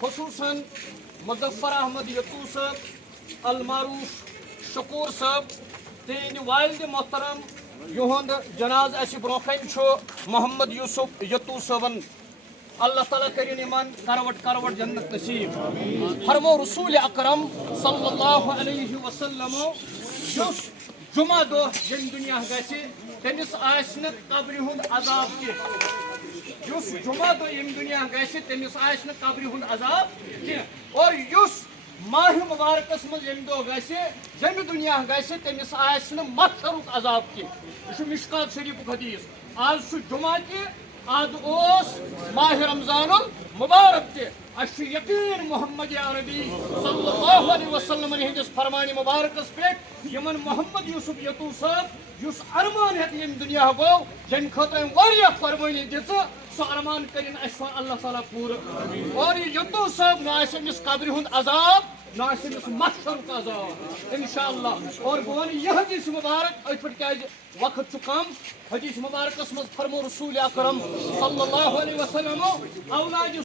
خصوصاً مظفر احمد یتو صاحب المعروف شکور صاحب تہند والد محترم یہند جناز اس برونکن محمد یوسف یتو صاحبن اللہ تعالیٰ کرن یمن کروٹ کروٹ جنت نصیب فرمو رسول اکرم صلی اللہ علیہ وسلم یس جمعہ دہ یم دنیا گژھِ تٔمِس آسہِ نہٕ قبرِ ہُنٛد عذاب کینٛہہ یُس جمعہ دہ یم دنیا گژھِ تٔمِس آسہِ نہٕ قبرِ ہُنٛد عذاب کینٛہہ اور یُس ماہ مبارکس مز یم دہ گژھِ ییٚمہِ دنیا گژھِ تٔمِس آسہِ نہٕ محشرُک عذاب کینٛہہ یہ چھُ مشکات شریفُک حدیث آز چھُ جمعہ تہِ آز اوس ماہ رمضان المبارک تہِ اَسہِ چھُ یقین محمد عربی صلی اللہ علیہ وسلم ہندس فرمان مبارکس پٮ۪ٹھ یمن محمد یوسف یتو صاحب یُس ارمان ہیٚتھ ییٚمہِ دُنیا گوٚو ییٚمہِ خٲطرٕ أمۍ واریاہ قۄربٲنی دِژٕ سُہ ارمان کٔرِنۍ اَسہِ اللہ تعالیٰ پوٗرٕ اور یہِ یتو صاحب نہ آسہِ أمِس قبرِ ہُنٛد عذاب نہ آسہِ أمِس محشرُک عذاب انشاءاللہ اور بہٕ وَنہٕ یہِ حدیث مبارک أتھۍ پٮ۪ٹھ کیٛازِ وقت چھُ کم حدیث مبارکس منٛز فرمو رسول اکرم صلی اللہ علیہ وسلم اولاد